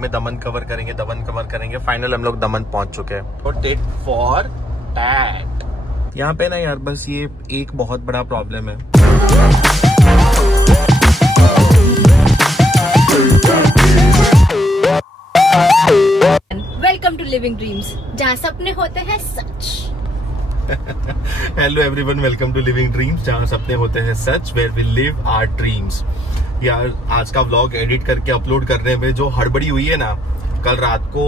में दमन कवर करेंगे। फाइनल हम लोग दमन पहुंच चुके हैं। Tit for TET. यहाँ पे ना यार बस ये एक बहुत बड़ा प्रॉब्लम है। वेलकम टू लिविंग ड्रीम्स, जहाँ सपने होते हैं सच। Hello everyone, welcome to living dreams, जहाँ सपने होते हैं सच, where we live our dreams. यार आज का व्लॉग एडिट करके अपलोड करने में जो हड़बड़ी हुई है ना, कल रात को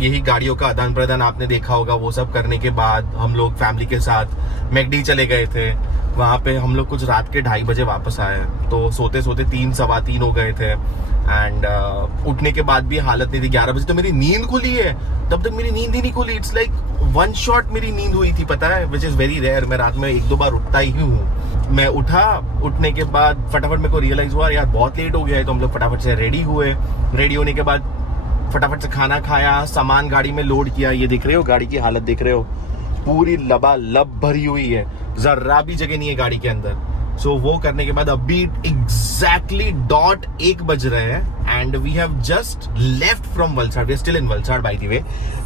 यही गाड़ियों का आदान प्रदान आपने देखा होगा। वो सब करने के बाद हम लोग फैमिली के साथ मैकडी चले गए थे। वहाँ पे हम लोग कुछ रात के 2:30 बजे वापस आए, तो सोते सोते 3 सवा 3 हो गए थे। एंड उठने के बाद भी हालत नहीं थी। 11 बजे तो मेरी नींद खुली है, तब तक मेरी नींद ही नहीं खुली। इट्स लाइक वन शॉट मेरी नींद हुई थी, पता है, विच इज वेरी रेयर। मैं रात में 1-2 बार उठता ही हूँ। मैं उठा, उठने के बाद फटाफट मेरे को रियलाइज हुआ यार बहुत लेट हो गया है, तो हम लोग फटाफट से रेडी हुए। रेडी होने के बाद फटाफट से खाना खाया, सामान गाड़ी में लोड किया। ये देख रहे हो गाड़ी की हालत, देख रहे हो, पूरी लबालब भरी हुई है, जर्रा भी जगह नहीं है गाड़ी के अंदर। सो वो करने के बाद अभी एग्जैक्टली डॉट 1 बज रहे हैं and we have just left from Valsad. We are still in Valsad by the way.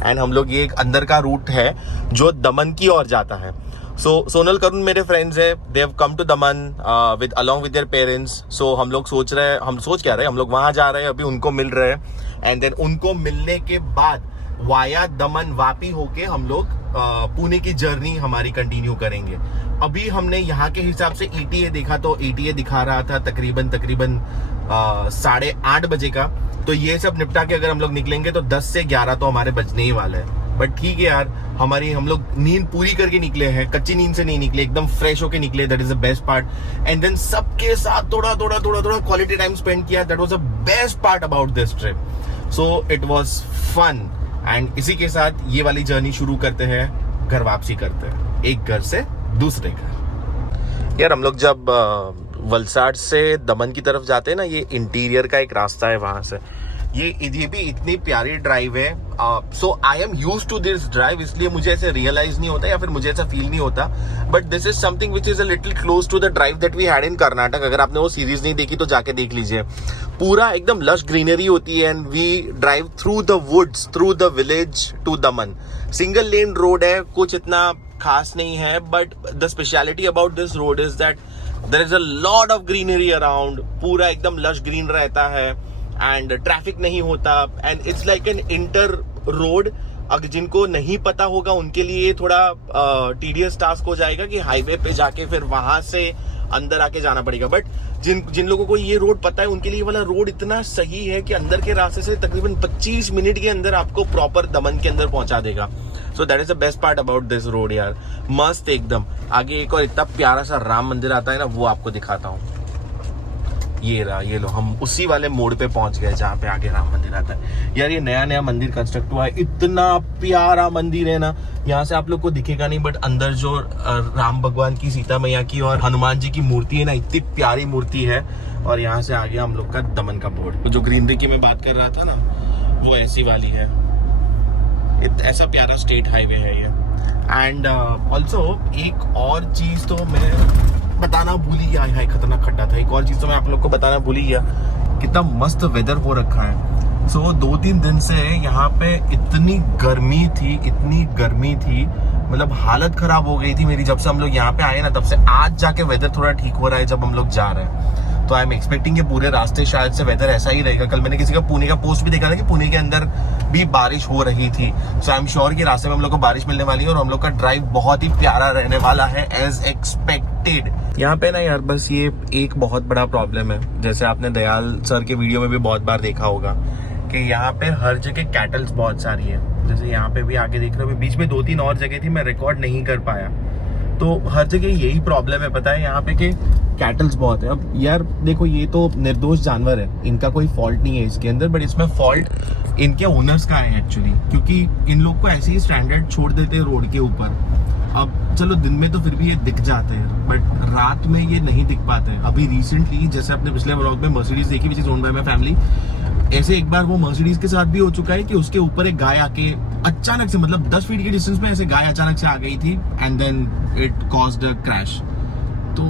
And हम लोग ये एक अंदर का रूट है जो दमन की ओर जाता है। सो सोनल करुण मेरे फ्रेंड्स है, they have come to Daman with along with their parents. So हम लोग सोच क्या रहे हैं, हम लोग वहां जा रहे हैं, अभी उनको मिल रहे हैं। एंड देन उनको मिलने के बाद वाया दमन वापी होके हम लोग पुणे की जर्नी हमारी कंटिन्यू करेंगे। अभी हमने यहाँ के हिसाब से ETA देखा, तो ETA दिखा रहा था तकरीबन 8:30 बजे का। तो ये सब निपटा के अगर हम लोग निकलेंगे तो 10 से 11 तो हमारे बजने ही वाले हैं। बट ठीक है यार, हम लोग नींद पूरी करके निकले हैं, कच्ची नींद से नहीं निकले, एकदम फ्रेश होके निकले। That is the best part. And then सबके साथ थोड़ा क्वालिटी टाइम स्पेंड किया। That was the best part about this trip. So it was fun. And इसी के साथ ये वाली जर्नी शुरू करते हैं, घर वापसी करते हैं, एक घर से दूसरे घर। यार हम लोग जब वलसाड़ से दमन की तरफ जाते हैं ना, ये इंटीरियर का एक रास्ता है वहां से। ये भी इतनी प्यारी ड्राइव है। So I am used to this drive, इसलिए मुझे ऐसे रियलाइज नहीं होता या फिर मुझे ऐसा फील नहीं होता। But this is something which is a little close to the drive that we had in Karnataka. अगर आपने वो सीरीज नहीं देखी तो जाके देख लीजिए। पूरा एकदम लश ग्रीनरी होती है and we drive through the woods, through the village to Daman. Single lane road है, कुछ इतना खास नहीं है, but the speciality about this road is that there is a lot of greenery around. पूरा एकदम लश ग्रीन रहता है एंड ट्रैफिक नहीं होता। And it's like an inter road. अगर जिनको नहीं पता होगा उनके लिए थोड़ा टीडियस टास्क हो जाएगा कि हाईवे पे जाके फिर वहां से अंदर आके जाना पड़ेगा। बट जिन लोगों को ये रोड पता है उनके लिए वाला रोड इतना सही है कि अंदर के रास्ते से तकरीबन 25 मिनट के अंदर आपको प्रॉपर दमन के अंदर पहुंचा देगा। सो that is the best part about this road यार, मस्त एकदम। आगे एक और इतना प्यारा सा राम मंदिर आता है ना, वो आपको दिखाता हूँ। ये रहा, ये लो, हम उसी वाले मोड़ पे पहुंच गए जहाँ पे आगे राम मंदिर आता है। यार ये नया मंदिर कंस्ट्रक्ट हुआ है, इतना प्यारा मंदिर है ना। यहाँ से आप लोग को दिखेगा नहीं, बट अंदर जो राम भगवान की, सीता मैया की और हनुमान जी की मूर्ति है ना, इतनी प्यारी मूर्ति है। और यहाँ से आगे हम लोग का दमन का बोर्ड, जो ग्रीनरी की मैं बात कर रहा था ना, वो ऐसी वाली है। ऐसा प्यारा स्टेट हाईवे है ये। एंड ऑल्सो एक और चीज तो मैं बताना भूल ही गया, हाय खतरनाक खड्डा था। एक और चीज तो मैं आप लोग को बताना भूल ही गया, कितना मस्त वेदर हो रखा है। सो 2-3 दिन से यहाँ पे इतनी गर्मी थी, मतलब हालत खराब हो गई थी मेरी। जब से हम लोग यहाँ पे आए ना, तब से आज जाके वेदर थोड़ा ठीक हो रहा है जब हम लोग जा रहे हैं। तो आई एम एक्सपेक्टिंग ये पूरे रास्ते शायद से वेदर ऐसा ही रहेगा। कल मैंने किसी का पुणे का पोस्ट भी देखा था कि पुणे के अंदर भी बारिश हो रही थी। सो आई एम श्योर कि रास्ते में हम लोग को बारिश मिलने वाली है और हम लोग का ड्राइव बहुत ही प्यारा रहने वाला है एज एक्सपेक्टेड। यहाँ पे ना यार बस ये एक बहुत बड़ा प्रॉब्लम है, जैसे आपने दयाल सर के वीडियो में भी बहुत बार देखा होगा कि यहाँ पे हर जगह कैटल्स बहुत सारी है। जैसे यहाँ पे भी आगे देख रहे हो, बीच में 2-3 और जगह थी, मैं रिकॉर्ड नहीं कर पाया। तो हर जगह यही प्रॉब्लम है, पता है, यहाँ पे कि कैटल्स बहुत है। अब यार देखो, ये तो निर्दोष जानवर है, इनका कोई फॉल्ट नहीं है इसके अंदर, बट इसमें फॉल्ट इनके ओनर्स का है एक्चुअली, क्योंकि इन लोग को ऐसे ही स्टैंडर्ड छोड़ देते हैं रोड के ऊपर। अब चलो दिन में तो फिर भी ये दिख जाते हैं, बट रात में ये नहीं दिख पाते हैं। अभी रिसेंटली जैसे अपने पिछले व्लॉग में मर्सिडीज देखी, which is owned by my family, ऐसे एक बार वो मर्सिडीज के साथ भी हो चुका है कि उसके ऊपर एक गाय आके अचानक से, मतलब 10 फीट के डिस्टेंस में ऐसे गाय अचानक से आ गई थी and then it caused a crash. तो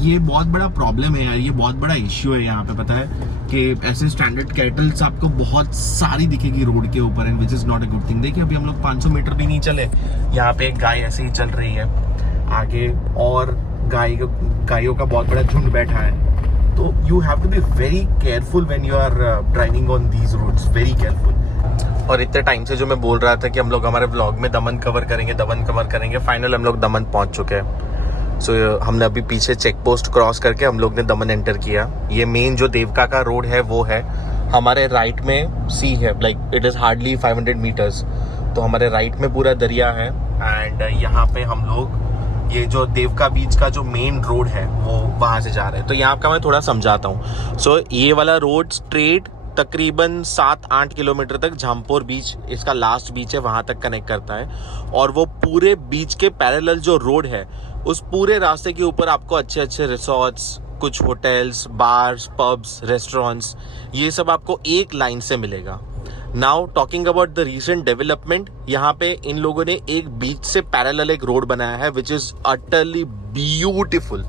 ये बहुत बड़ा प्रॉब्लम है यार, ये बहुत बड़ा इश्यू है यहाँ पे, पता है कि ऐसे स्टैंडर्ड कैटल्स आपको बहुत सारी दिखेगी रोड के ऊपर, and which is not a good thing. देखिए अभी हम लोग 500 मीटर भी नहीं चले, यहाँ पे एक गाय ऐसे ही चल रही है आगे, और गायों का बहुत बड़ा झुंड बैठा है। तो you have to be very careful when you are driving on these roads, very careful. और इतने टाइम से जो मैं बोल रहा था कि हम लोग हमारे ब्लॉग में दमन कवर करेंगे, फाइनल हम लोग दमन पहुंच चुके हैं। सो हमने अभी पीछे चेक पोस्ट क्रॉस करके हम लोग ने दमन एंटर किया। ये मेन जो देवका का रोड है वो है, हमारे राइट में सी है, like it is hardly 500 metres, तो हमारे राइट में पूरा दरिया है। एंड यहाँ पे हम लोग ये जो देवका बीच का जो मेन रोड है वो वहां से जा रहे हैं। तो यहाँ का मैं थोड़ा समझाता हूँ। सो ये वाला रोड स्ट्रेट तकरीबन 7-8 किलोमीटर तक झामपुर बीच, इसका लास्ट बीच है, वहां तक कनेक्ट करता है। और वो पूरे बीच के पैरेलल जो रोड है, उस पूरे रास्ते के ऊपर आपको अच्छे अच्छे रिसोर्ट्स, कुछ होटल्स, बार्स, पब्स, रेस्टोरेंट्स, ये सब आपको एक लाइन से मिलेगा। Now talking about the recent development, यहाँ पे इन लोगों ने एक बीच से पैरेलल एक रोड बनाया है विच इज अटरली ब्यूटिफुल।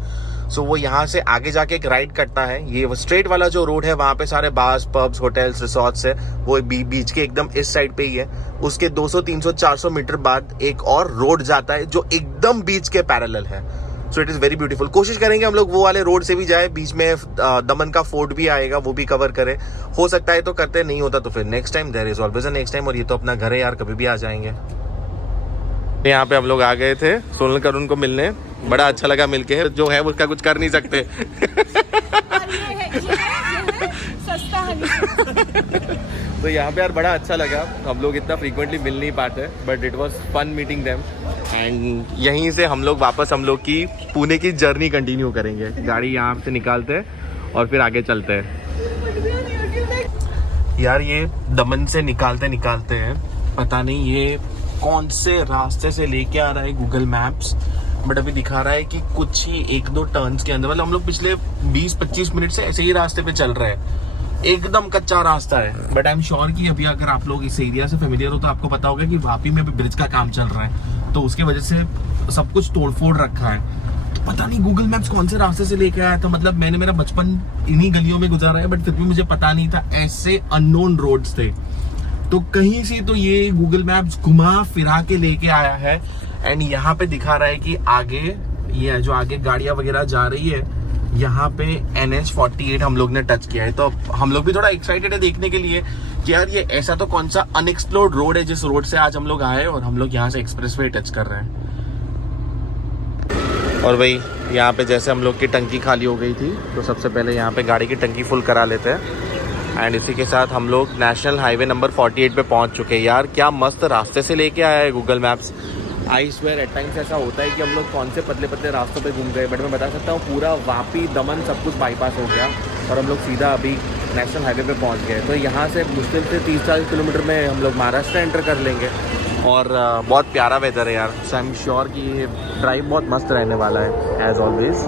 सो वो यहाँ से आगे जाके एक राइड करता है। ये स्ट्रेट वाला जो रोड है वहाँ पे सारे बार्स, पब्स, होटल्स, रिसोर्ट्स है, वो बीच के एकदम इस साइड पे ही है। उसके 200, 300, 400 मीटर बाद एक और रोड जाता है जो एकदम बीच के पैरेलल है। सो इट इज़ वेरी ब्यूटीफुल। कोशिश करेंगे हम लोग वो वाले रोड से भी जाए, बीच में दमन का फोर्ट भी आएगा, वो भी कवर करें। हो सकता है तो करते, नहीं होता तो फिर next time, there is always a next time. और ये तो अपना घर है यार, कभी भी आ जाएंगे। यहाँ पे हम लोग आ गए थे सोनल करुण को मिलने, बड़ा अच्छा लगा मिलके। जो है उसका कुछ कर नहीं सकते। तो यहाँ पे यार बड़ा अच्छा लगा। हम लोग इतना फ्रीक्वेंटली मिल नहीं पाते, but it was fun meeting them. And यहीं से हम लोग वापस हम लोग की पुणे की जर्नी कंटिन्यू करेंगे। गाड़ी यहाँ से निकालते हैं और फिर आगे चलते हैं। यार ये दमन से निकालते हैं, पता नहीं ये कौन से रास्ते से लेके आ रहा है गूगल मैप्स, बट अभी दिखा रहा है कि कुछ ही 1-2 टर्न्स के अंदर, मतलब हम लोग पिछले 20-25 मिनट से ऐसे ही रास्ते पे चल रहे हैं। एकदम कच्चा रास्ता है, बट आई एम श्योर कि अभी अगर आप लोग इस एरिया से फेमिलियर हो तो आपको पता होगा कि वापी में भी ब्रिज का काम चल रहा है, तो उसके वजह से सब कुछ तोड़फोड़ रखा है। तो पता नहीं गूगल मैप्स कौन से रास्ते से लेके आया था। मतलब मैंने मेरा बचपन इन्हीं गलियों में गुजारा है, बट फिर भी मुझे पता नहीं था ऐसे अननोन रोड्स थे। तो कहीं से तो ये गूगल मैप्स घुमा फिरा के लेके आया है। एंड यहाँ पे दिखा रहा है कि आगे ये जो आगे गाड़ियां वगैरह जा रही है, यहाँ पे NH-48 हम लोग ने टच किया है। तो हम लोग भी थोड़ा एक्साइटेड है देखने के लिए कि यार ये ऐसा तो कौन सा अनएक्सप्लोर्ड रोड है जिस रोड से आज हम लोग आए, और हम लोग यहाँ से एक्सप्रेसवे टच कर रहे हैं। और भाई यहाँ पे जैसे हम लोग की टंकी खाली हो गई थी, तो सबसे पहले यहाँ पे गाड़ी की टंकी फुल करा लेते हैं। एंड इसी के साथ हम लोग नेशनल हाईवे नंबर 48 पे पहुंच चुके हैं। यार क्या मस्त रास्ते से लेके आया है Google Maps. I swear at times ऐसा होता है कि हम लोग कौन से पतले पतले रास्तों पे घूम गए, बट मैं बता सकता हूँ पूरा वापी दमन सब कुछ बाईपास हो गया और हम लोग सीधा अभी नेशनल हाईवे पे पहुँच गए। तो यहाँ से मुश्किल से 30-40 किलोमीटर में हम लोग महाराष्ट्र एंटर कर लेंगे। और बहुत प्यारा वेदर है यार, सो आई एम श्योर कि ये ड्राइव बहुत मस्त रहने वाला है एज ऑलवेज।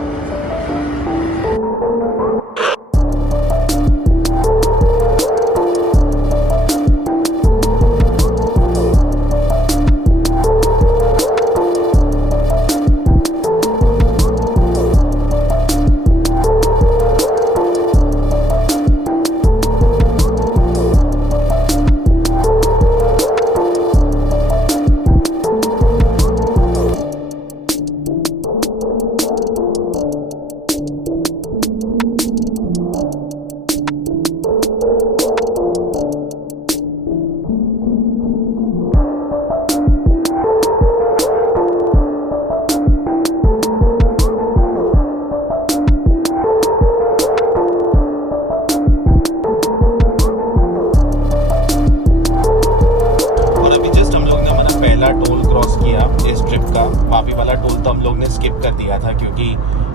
वापी वाला टोल तो हम लोग ने स्किप कर दिया था क्योंकि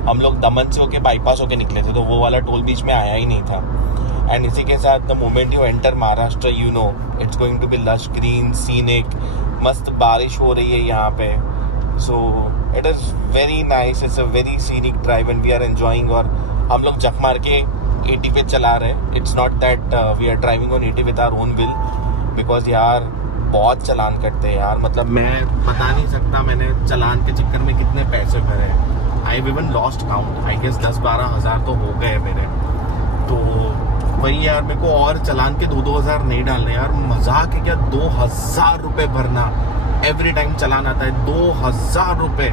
हम लोग दमन से होके बाईपास होके निकले थे, तो वो वाला टोल बीच में आया ही नहीं था। एंड इसी के साथ the moment you enter Maharashtra, you know it's going to be lush green scenic, मस्त बारिश हो रही है यहाँ पे। So it is very nice, it's a very scenic drive and we are enjoying. और हम लोग जख मार के 80 पे चला रहे हैं। It's not that we are driving on 80 with our own will, because यार बहुत चलान करते हैं यार। मतलब मैं बता नहीं सकता मैंने चलान के चक्कर में कितने पैसे भरे हैं। I even lost count, I guess 10-12 हज़ार तो हो गए मेरे। तो वही यार, मेरे को और चलान के 2-2 हज़ार नहीं डालने यार, मजाक है क्या? 2,000 रुपये भरना एवरी टाइम चलान आता है, 2,000 रुपये।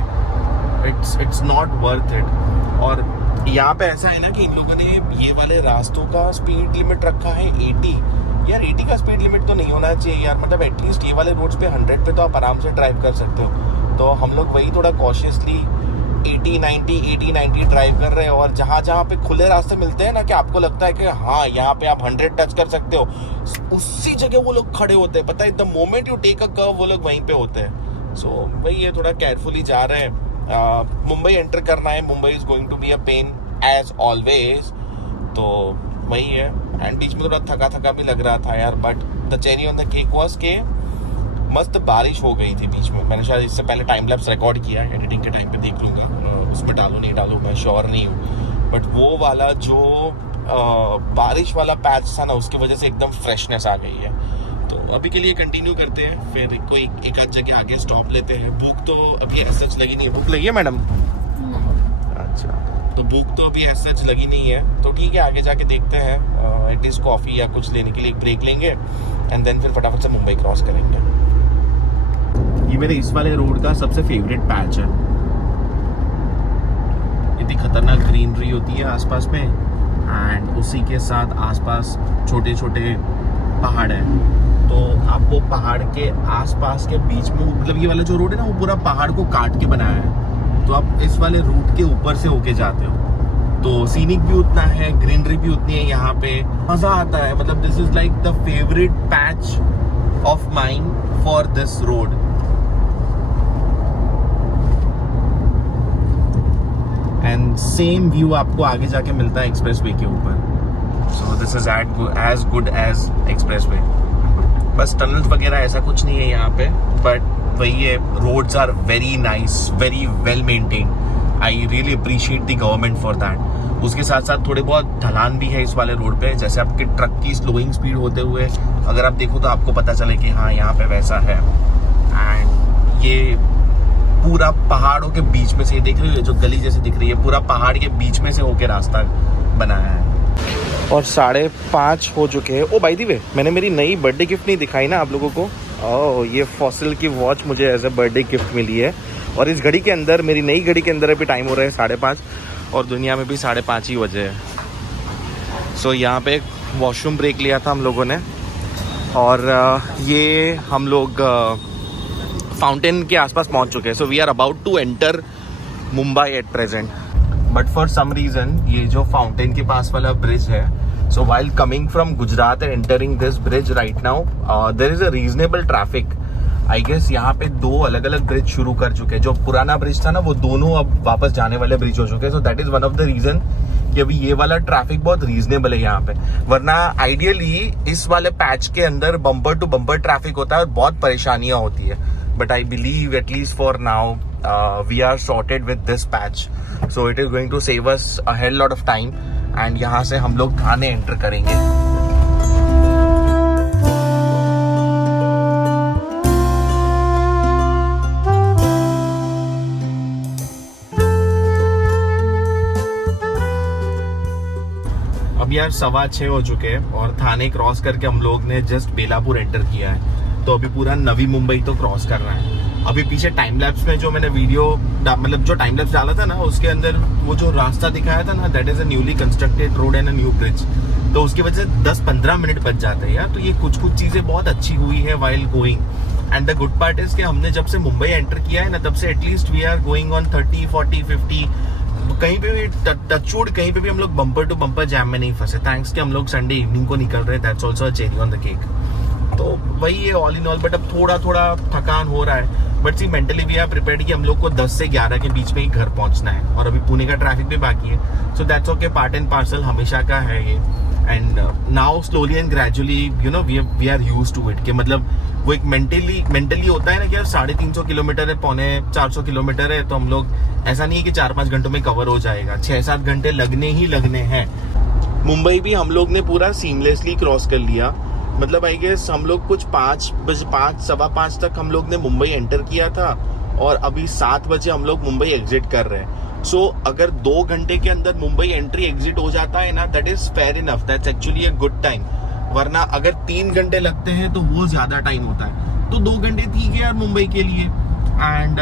It's not worth it. और यहाँ पे ऐसा है ना कि इन लोगों ने ये वाले रास्तों का स्पीड लिमिट रखा है 80। यार 80 का स्पीड लिमिट तो नहीं होना चाहिए यार, मतलब एटलीस्ट ये वाले रोड्स पे 100 पे तो आप आराम से ड्राइव कर सकते हो। तो हम लोग वही थोड़ा कॉशियसली 80-90 ड्राइव कर रहे हैं। और जहाँ जहाँ पे खुले रास्ते मिलते हैं ना, कि आपको लगता है कि हाँ यहाँ पे आप 100 टच कर सकते हो, उसी जगह वो लोग खड़े होते हैं। पता है, the moment you take a curve वो लोग वहीं पे होते हैं। सो वही है, थोड़ा केयरफुली जा रहे हैं। मुंबई एंटर करना है, Mumbai is going to be a pain as always. तो वही है, एंड बीच में थोड़ा थका भी लग रहा था यार, but the cherry on the cake was के मस्त बारिश हो गई थी बीच में। मैंने शायद इससे पहले टाइम लैप्स रिकॉर्ड किया है, एडिटिंग के टाइम पे देख लूँगा, उसमें डालूँ नहीं डालूँ मैं श्योर नहीं हूँ। बट वो वाला जो बारिश वाला पैच था ना, उसकी वजह से एकदम फ्रेशनेस आ गई है। तो अभी के लिए कंटिन्यू करते हैं, फिर कोई एक आध जगह आगे स्टॉप लेते हैं। भूख तो अभी ऐसा सच लगी नहीं है। भूख लगी है मैडम? अच्छा, तो भूख तो अभी ऐसा सच लगी नहीं है, तो ठीक है, आगे जाके देखते हैं। एटलीस्ट कॉफ़ी या कुछ लेने के लिए एक ब्रेक लेंगे, एंड देन फिर फटाफट से मुंबई क्रॉस करेंगे। ये मेरे इस वाले रोड का सबसे फेवरेट पैच है। इतनी खतरनाक ग्रीनरी होती है आसपास में, एंड उसी के साथ आसपास छोटे छोटे पहाड़ है। तो आपको पहाड़ के आसपास के बीच में, मतलब ये वाला जो रोड है ना, वो पूरा पहाड़ को काट के बनाया है। तो आप इस वाले रूट के ऊपर से होके जाते हो, तो सीनिक भी उतना है, ग्रीनरी भी उतनी है यहाँ पे, मजा आता है। मतलब this is like the favourite patch of mine for this road. And same view आपको आगे जाके मिलता है एक्सप्रेस वे के ऊपर। So this is as good as express way. बस टनल्स वगैरह ऐसा कुछ नहीं है यहाँ पे, बट वही है, roads are very nice, very well maintained. I really appreciate the government for that. उसके साथ साथ थोड़े बहुत ढलान भी है इस वाले रोड पे, जैसे आपके ट्रक की स्लोइंग स्पीड होते हुए अगर आप देखो तो आपको पता चले कि हाँ यहाँ पे वैसा है। एंड ये पूरा पहाड़ों के बीच में से, देख रही हो जो गली जैसे दिख रही है, पूरा पहाड़ के बीच में से होके रास्ता बनाया है। और 5:30 हो चुके हैं। ओ बाय द वे, मैंने मेरी नई बर्थडे गिफ्ट नहीं दिखाई ना आप लोगों को। ओह, ये फॉसिल की वॉच मुझे एज ए बर्थडे गिफ्ट मिली है। और इस घड़ी के अंदर, मेरी नई घड़ी के अंदर अभी टाइम हो रहा है 5:30, और दुनिया में भी 5:30 ही बजे है। सो यहाँ पे एक वॉशरूम ब्रेक लिया था हम लोगों ने, और ये हम लोग फाउंटेन के आसपास पहुँच चुके हैं। So we are about to enter Mumbai at present, but for some reason ये जो फाउंटेन के पास वाला ब्रिज है, so while coming from Gujarat and entering this bridge right now, there is a reasonable traffic. I guess यहाँ पे 2 अलग अलग bridge शुरू कर चुके हैं। जो पुराना ब्रिज था ना, वो दोनों अब वापस जाने वाले ब्रिज हो चुके हैं। So that is one of the reason कि अभी ये वाला ट्रैफिक बहुत रीजनेबल है यहाँ पे। वरना आइडियली इस वाले पैच के अंदर बम्पर टू बम्पर ट्रैफिक होता है और बहुत परेशानियां होती है। But I believe at least for now we are sorted with this patch, so it is going to save us a hell lot of time. And यहाँ से हम लोग थाने एंटर करेंगे। अब यार 6:15 हो चुके हैं, और थाने क्रॉस करके हम लोग ने जस्ट बेलापुर एंटर किया है। तो अभी पूरा नवी मुंबई तो क्रॉस कर रहा है। अभी पीछे टाइम लैप्स में जो मैंने वीडियो, मतलब जो टाइम लैप्स डाला था ना, उसके अंदर वो जो रास्ता दिखाया था ना, that is a newly constructed road and a new bridge. तो उसकी वजह से 10-15 मिनट बच जाते हैं यार। तो ये कुछ चीजें बहुत अच्छी हुई है while going. And the good part is कि हमने जब से मुंबई एंटर किया है ना, तब से at least we are going on 30, 40, 50। कहीं पे भी टचवुड, कहीं पे भी हम लोग बम्पर टू बम्पर जैम में नहीं फंसे, थैंक्स कि हम लोग संडे इवनिंग को निकल रहे हैं। That's also a cherry on the cake. तो वही है ऑल इन ऑल। बट अब थोड़ा थकान हो रहा है, but see mentally we are prepared कि हम लोग को 10 से 11 के बीच में ही घर पहुंचना है। और अभी पुणे का ट्रैफिक भी बाकी है। So that's okay, part and parcel हमेशा का है ये। And now slowly and gradually you know we are used to it. कि मतलब वो एक मेंटली होता है ना कि यार 350 किलोमीटर है, 450 किलोमीटर है, तो हम लोग, ऐसा नहीं है कि 4-5 घंटों में कवर हो जाएगा, 6-7 घंटे लगने ही लगने हैं। मुंबई भी हम लोग ने पूरा सीमलेसली क्रॉस कर लिया। मतलब आई गेस हम लोग कुछ 5-5:15 तक हम लोग ने मुंबई एंटर किया था, और अभी 7 बजे हम लोग मुंबई एग्जिट कर रहे हैं। सो अगर 2 घंटे के अंदर मुंबई एंट्री एग्जिट हो जाता है ना, that is fair enough, that's actually a good time. वरना अगर 3 घंटे लगते हैं तो वो ज्यादा टाइम होता है। तो 2 घंटे ठीक है यार मुंबई के लिए। एंड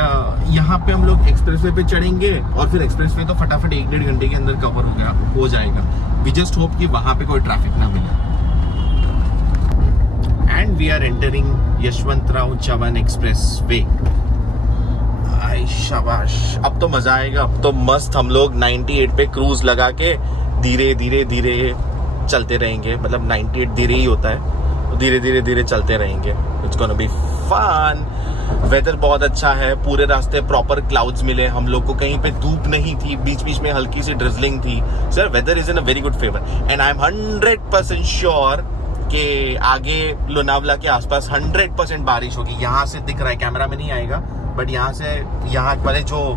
यहाँ पे हम लोग एक्सप्रेसवे पे चढ़ेंगे और फिर एक्सप्रेसवे तो फटाफट 1-1.5 घंटे के अंदर कवर हो जाएगा। वी जस्ट होप कि वहां पे कोई ट्रैफिक ना मिले। And we are entering Yashwantrao Chavan expressway. आई शाबाश, अब तो मजा आएगा। अब तो मस्त हम लोग 98 पे क्रूज लगा के धीरे धीरे धीरे चलते रहेंगे। मतलब 98 धीरे ही होता है, तो धीरे धीरे धीरे चलते रहेंगे। It's gonna be fun. Weather बहुत अच्छा है, पूरे रास्ते प्रॉपर क्लाउड्स मिले हम लोग को, कहीं पे धूप नहीं थी, बीच बीच में हल्की सी ड्रिजलिंग थी। Sir weather is in a very good favour and I am 100% sure कि आगे लोनावला के आसपास 100% बारिश होगी। यहाँ से दिख रहा है, कैमरा में नहीं आएगा, बट यहाँ से यहाँ वाले जो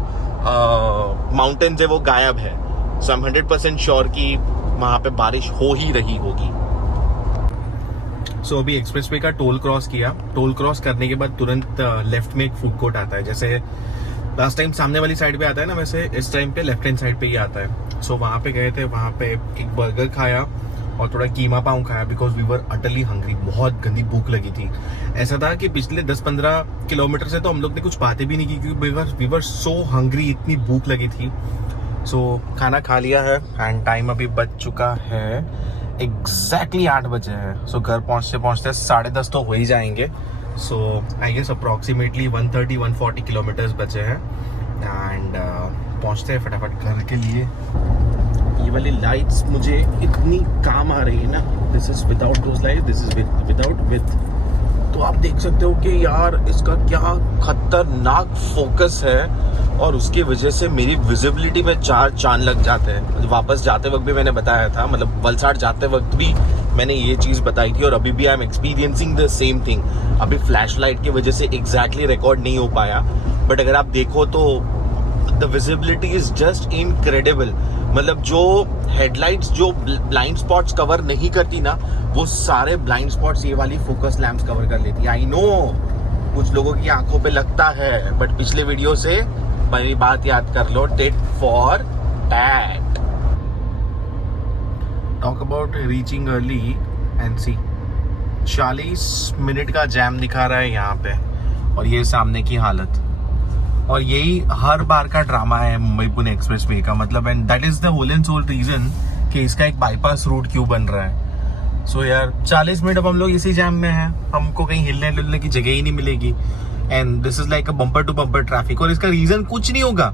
माउंटेन्स है वो गायब है। सो आई एम 100% श्योर कि वहाँ पे बारिश हो ही रही होगी। सो अभी एक्सप्रेसवे का टोल क्रॉस किया। टोल क्रॉस करने के बाद तुरंत लेफ्ट में एक फूड कोर्ट आता है। जैसे लास्ट टाइम सामने वाली साइड पे आता है ना, वैसे इस टाइम पे लेफ्ट हैंड साइड पे ही आता है। सो वहाँ पे गए थे, वहाँ पे एक बर्गर खाया और थोड़ा कीमा पाव खाया because we were Atal hungry. बहुत गंदी भूख लगी थी। ऐसा था कि पिछले 10-15 किलोमीटर से तो हम लोग ने कुछ बातें भी नहीं की क्योंकि वी वर सो हंग्री, इतनी भूख लगी थी। सो खाना खा लिया है एंड टाइम अभी बज चुका है एग्जैक्टली 8 बजे है। सो घर पहुंचते पहुंचते 10:30 तो हो ही जाएंगे। सो आई गेस अप्रॉक्सीमेटली 130-140 किलोमीटर्स बचे हैं एंड पहुंचते हैं फटाफट घर के लिए। ये वाली लाइट्स मुझे इतनी काम आ रही है ना, this is without those light, this is without with. तो आप देख सकते हो कि यार इसका क्या खतरनाक फोकस है और उसकी वजह से मेरी विजिबिलिटी में 4 चांद लग जाते हैं। वापस जाते वक्त भी मैंने बताया था, मतलब वलसाड़ जाते वक्त भी मैंने ये चीज़ बताई थी और अभी भी I am experiencing the same thing. अभी फ्लैश लाइट की वजह से एग्जैक्टली रिकॉर्ड नहीं हो पाया, बट अगर आप देखो तो the visibility is just incredible. मतलब जो हेडलाइट्स जो ब्लाइंड स्पॉट्स कवर नहीं करती ना, वो सारे ब्लाइंड स्पॉट्स ये वाली फोकस लैंप्स कवर कर लेती है। आई नो कुछ लोगों की आंखों पे लगता है, बट पिछले वीडियो से मेरी बात याद कर लो, tit for tat. Talk about reaching early and see 40 minute का जैम दिखा रहा है यहाँ पे और ये सामने की हालत। और यही हर बार का ड्रामा है मुंबई पुणे एक्सप्रेसवे का। मतलब and that is the whole and sole reason कि इसका एक बाईपास रूट क्यों बन रहा है। सो यार 40 मिनट अब हम लोग इसी जैम में हैं, हमको कहीं हिलने डुलने की जगह ही नहीं मिलेगी and this is like a bumper to bumper traffic. और इसका रीजन कुछ नहीं होगा,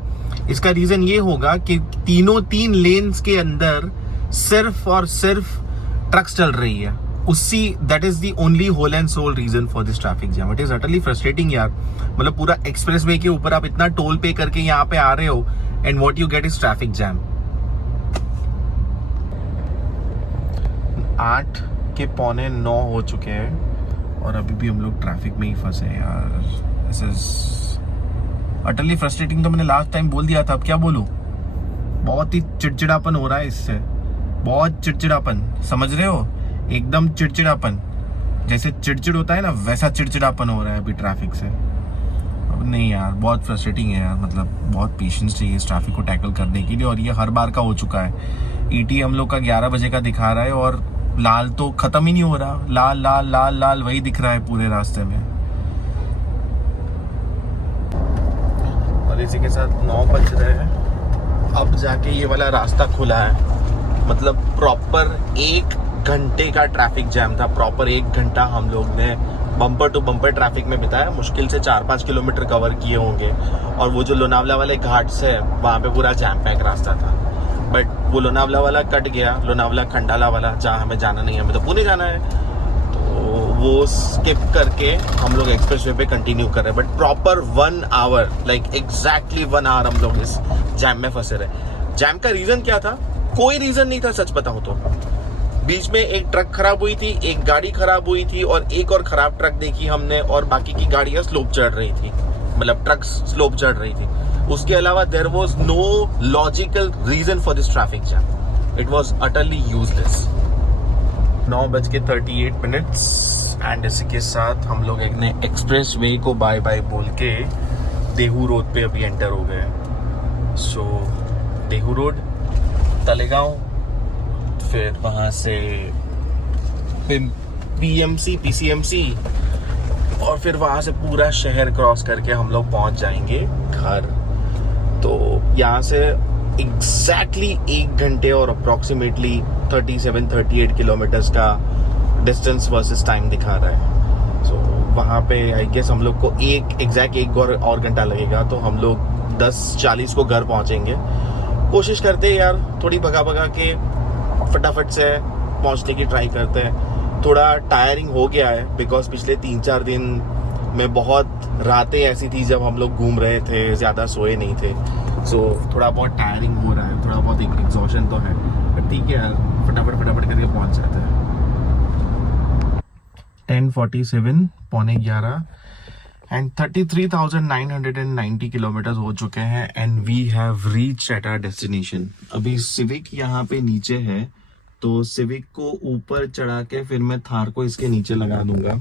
इसका रीजन ये होगा कि 3 लेन्स के अंदर सिर्फ और सिर्फ ट्रक्स चल रही है। उसी that is the only whole and sole reason for this traffic jam. It is utterly frustrating यार। मतलब पूरा एक्सप्रेसवे के ऊपर आप इतना टोल पे करके यहाँ पे आ रहे हो and what you get is traffic jam. 8:45 हो चुके हैं और अभी भी हम लोग ट्रैफिक में ही फंसे यार। This is utterly frustrating. तो मैंने लास्ट टाइम बोल दिया था, अब क्या बोलूं। बहुत ही चिड़चिड़ापन हो रहा है इससे, बहुत चिड़चिड़ापन, समझ रहे हो, एकदम चिड़चिड़ापन। जैसे चिड़चिड़ होता है ना, वैसा चिड़चिड़ापन हो रहा है अभी ट्रैफिक से। अब नहीं यार, बहुत फ्रस्ट्रेटिंग है यार। मतलब बहुत पेशेंस चाहिए इस ट्रैफिक को टैकल करने के लिए और ये हर बार का हो चुका है। ईटी हम लोग का 11 बजे का दिखा रहा है और लाल तो खत्म ही नहीं हो रहा। लाल लाल लाल लाल वही दिख रहा है पूरे रास्ते में। और इसी के साथ 9 बज रहे हैं। अब जाके ये वाला रास्ता खुला है। मतलब प्रॉपर 1 घंटे का ट्रैफिक जैम था। प्रॉपर 1 घंटा हम लोग ने बम्पर टू बम्पर ट्रैफिक में बिताया। मुश्किल से 4-5 किलोमीटर कवर किए होंगे और वो जो लोनावला वाले घाट्स है वहाँ पे पूरा जैम पैक रास्ता था। बट वो लोनावला वाला कट गया, लोनावला खंडाला वाला, जहाँ हमें जाना नहीं है, हमें तो पुणे जाना है, तो वो स्किप करके हम लोग एक्सप्रेसवे पे कंटिन्यू कर रहे हैं। But proper 1 hour, like exactly 1 hour हम लोग इस जैम में फंसे रहे। जैम का रीजन क्या था? कोई रीजन नहीं था सच बताऊं तो। बीच में एक ट्रक खराब हुई थी, एक गाड़ी खराब हुई थी और एक और खराब ट्रक देखी हमने और बाकी की गाड़ियां स्लोप चढ़ रही थी, मतलब ट्रक स्लोप चढ़ रही थी। उसके अलावा there was no logical reason for this traffic jam. It was utterly useless. 9:38 and इसी के साथ हम लोग एक ने एक्सप्रेस वे को बाय बाय बोल के देहू रोड पे अभी एंटर हो गए। सो देहू रोड, तलेगांव, फिर वहाँ से PMC, PCMC, और फिर वहाँ से पूरा शहर क्रॉस करके हम लोग पहुँच जाएंगे घर। तो यहाँ से एग्जैक्टली 1 घंटे और अप्रॉक्सीमेटली 37-38 किलोमीटर्स का डिस्टेंस वर्सेस टाइम दिखा रहा है। सो वहाँ पे आई गेस हम लोग को एक और घंटा लगेगा, तो हम लोग 10:40 को घर पहुँचेंगे। कोशिश करते हैं यार, थोड़ी भगा के फटाफट से पहुँचने की ट्राई करते हैं। थोड़ा टायरिंग हो गया है बिकॉज पिछले 3-4 दिन में बहुत रातें ऐसी थी जब हम लोग घूम रहे थे, ज़्यादा सोए नहीं थे। सो थोड़ा बहुत टायरिंग हो रहा है, थोड़ा बहुत एक एग्जॉशन तो है, बट ठीक है यार, फटाफट करके पहुंच जाते हैं। 10:47, 11:15 एंड 33,990 किलोमीटर हो चुके हैं and we have reached at our destination. अभी सिविक यहाँ पे नीचे है, तो सिविक को ऊपर चढ़ा के फिर मैं थार को इसके नीचे लगा दूंगा।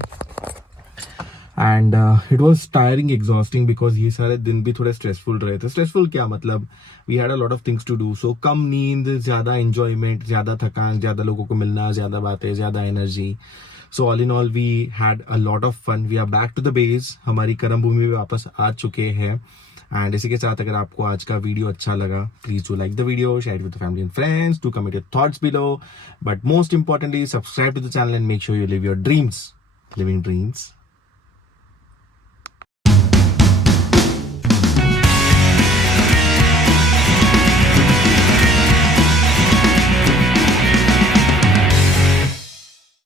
And it was tiring, exhausting because ये सारे दिन भी थोड़े स्ट्रेसफुल रहे थे। स्ट्रेसफुल क्या मतलब, we had a lot of things to do. So कम नींद, ज्यादा एंजॉयमेंट, ज्यादा थकान, ज्यादा लोगों को मिलना, ज्यादा बातें, ज्यादा energy. So all in all we had a lot of fun. We are back to the base, हमारी कर्म भूमि में वापस आ चुके हैं। एंड इसी के साथ अगर आपको आज का वीडियो अच्छा लगा, please do like the video, share with the family and friends, do comment your thoughts below, but most importantly subscribe to the channel and make sure you live your dreams, living dreams